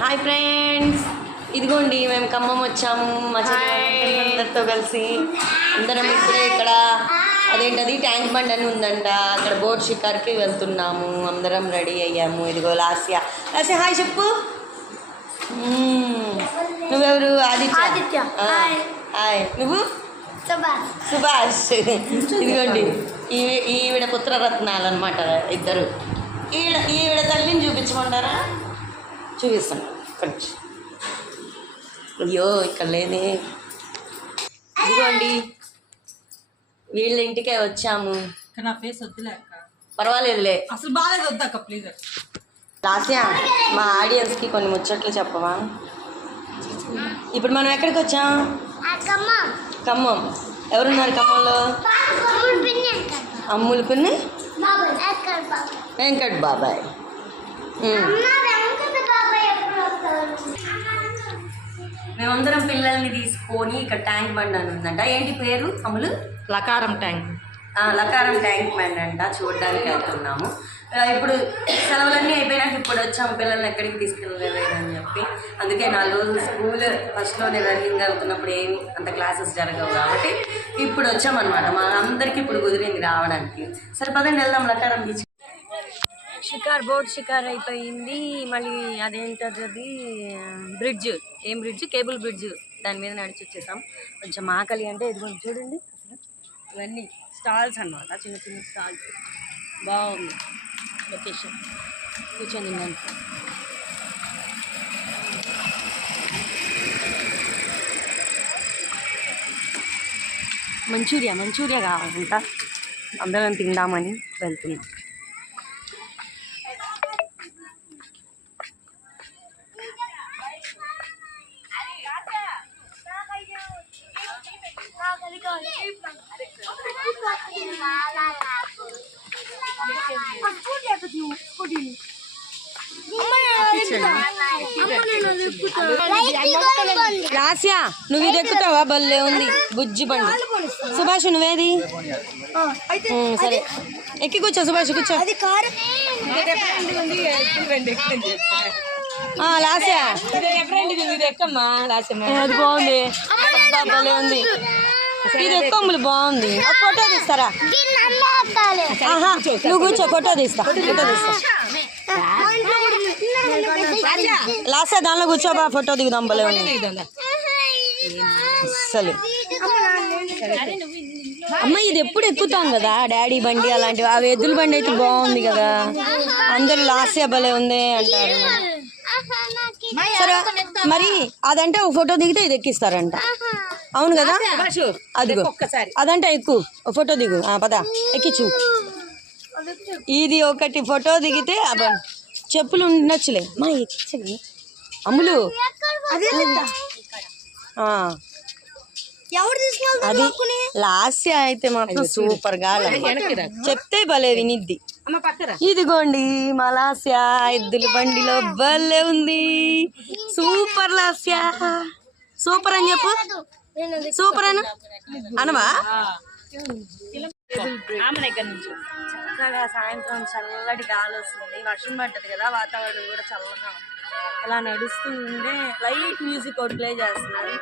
Hi friends, ఇదిగోండి మేము ఖమ్మం వచ్చాము మా అందరితో కలిసి. అందరం ఇప్పుడే ఇక్కడ అదేంటది ట్యాంక్ బండ్ అని ఉందంట, అక్కడ బోట్ షికార్కి వెళ్తున్నాము. అందరం రెడీ అయ్యాము. ఇదిగో లాస్యా. లాస్యా హాయ్ చెప్పు. నువ్వెవరు? ఆదిత్య. హాయ్. నువ్వు? సుభాష్. ఇదిగోండి ఈవిడ పుత్రరత్నాలు అనమాట ఇద్దరు. ఈవిడ తల్లిని చూపించమంటారా? చూపిస్తాను కొంచెం. అయ్యో ఇక్కడ లేదే. ఇదిగోండి వీళ్ళ ఇంటికే వచ్చాము. నా ఫేస్ వద్దులే అక్క. పర్వాలేదులే, అసలు బాగాలేదు, వద్దక్క ప్లీజ్. లాస్యా మా ఆడియన్స్కి కొన్ని ముచ్చట్లు చెప్పవా? ఇప్పుడు మనం ఎక్కడికి వచ్చాం? ఖమ్మం. ఎవరున్నారు ఖమ్మంలో? అమ్ములు పిన్ని, వెంకట్ బాబాయ్. మేమందరం పిల్లల్ని తీసుకొని ఇక్కడ ట్యాంక్ బండ్ అని ఉందంట. ఏంటి పేరు అమ్ములు? లకారం ట్యాంక్. లకారం ట్యాంక్ బండ్ అంట. చూడడానికి వెళ్తున్నాము. ఇప్పుడు సెలవులన్నీ అయిపోయినాక ఇప్పుడు వచ్చాము. పిల్లల్ని ఎక్కడికి తీసుకెళ్ళలేదని చెప్పి, అందుకే 4 రోజులు స్కూల్ ఫస్ట్లోనే రన్నింగ్ అవుతున్నప్పుడు ఏమి అంత క్లాసెస్ జరగవు కాబట్టి ఇప్పుడు వచ్చామన్నమాట. మా అందరికీ ఇప్పుడు కుదిరింది రావడానికి. సరే పదండి వెళ్దాం లకారం బీచ్. షికార్, బోట్ షికార్ అయిపోయింది. మళ్ళీ అదేంటది బ్రిడ్జ్. ఏం బ్రిడ్జ్? Cable bridge. దాని మీద నడిచి వచ్చేసాం. కొంచెం ఆకలి అంటే ఇదిగోండి చూడండి, ఇవన్నీ స్టాల్స్ అన్నమాట, చిన్న చిన్న స్టాల్స్. బాగుంది లొకేషన్. కూర్చొని తిన్నాను. మంచూరియా కావాలంట. అందరం తిందామని వెళ్తున్నాం. లాస్యా నువ్వు ఇది ఎక్కుతావా? బల్లే ఉంది బుజ్జి బండి. సుభాష్ నువ్వేది? సరే ఎక్కి కూర్చో సుభాష్, కూర్చో. లాస్యా అది బాగుంది, భలే ఉంది. ఇది ఎక్కువములు బాగుంది. ఫోటో తీస్తారా? నువ్వు కూర్చో, ఫోటో తీస్తా. లాస్ట్ దానిలో కూర్చోబా, ఫోటో దిగుదాం. భలే ఉంది అసలు. అమ్మ ఇది ఎప్పుడు ఎక్కుతాం కదా డాడీ బండి అలాంటివి. ఆ ఎద్దుల బండి అయితే బాగుంది కదా. అందరూ లాస్యా భలే ఉంది అంటారు. సరే మరి అదంటే ఒక ఫోటో దిగితే ఇది ఎక్కిస్తారంట. అవును కదా? అదిగో అదంటే ఎక్కువ ఫోటో దిగు. పద ఎక్కించు. ఇది ఒకటి ఫోటో దిగితే చెప్పులు ఉండొచ్చులే మా ఎక్కించండి అమ్ములు. అది లాస్యా అయితే మాత్రం సూపర్ గా చెప్తే భలే వినిద్ది. ఇదిగోండి మా లాస్యా ఎద్దుల బండిలో భలే ఉంది. సూపర్ లాస్యా, సూపర్ అని చెప్పు. సూపర్ అనవా? చక్కగా సాయంత్రం చల్లటి గాలి వస్తుంది. వర్షం పడ్డది కదా, వాతావరణం కూడా చల్లగా అలా నడుస్తూ ఉండే. లైట్ మ్యూజిక్ ఒకటి ప్లే చేస్తున్నారు.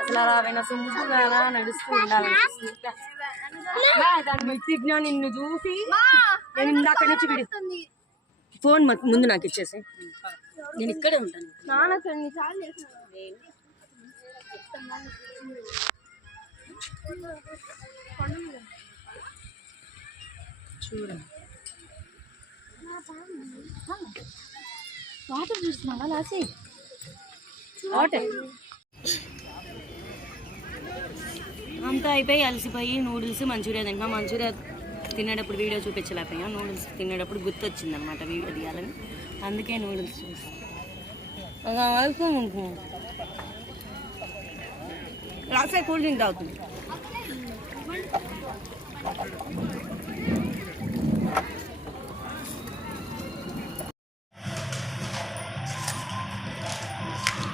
అసలు అలా వినసొంపుగా అలా నడుస్తూ ఉండాలనిపిస్తుంది. నిన్ను చూసి నేను ఇందాక నుంచి విడి ఫోన్ ముందు నాకు ఇచ్చేసి నేను ఇక్కడే ఉంటాను. చూడండి వాటర్ చూస్తున్నావా లాసి? వాటర్ అంతా అయిపోయి అలసిపోయి నూడిల్స్ మంచూరియా తింటున్నాం. మంచూరియా తినేటప్పుడు వీడియో చూపించలేకపోయాం. నూడిల్స్ తినేటప్పుడు గుర్తొచ్చింది అనమాట వీడియో తీయాలని, అందుకే నూడిల్స్ చూస్తాం. లాస్ట్ కూల్ డ్రింక్ తాగుతుంది.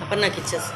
అప్పుడు నాకు ఇచ్చేసి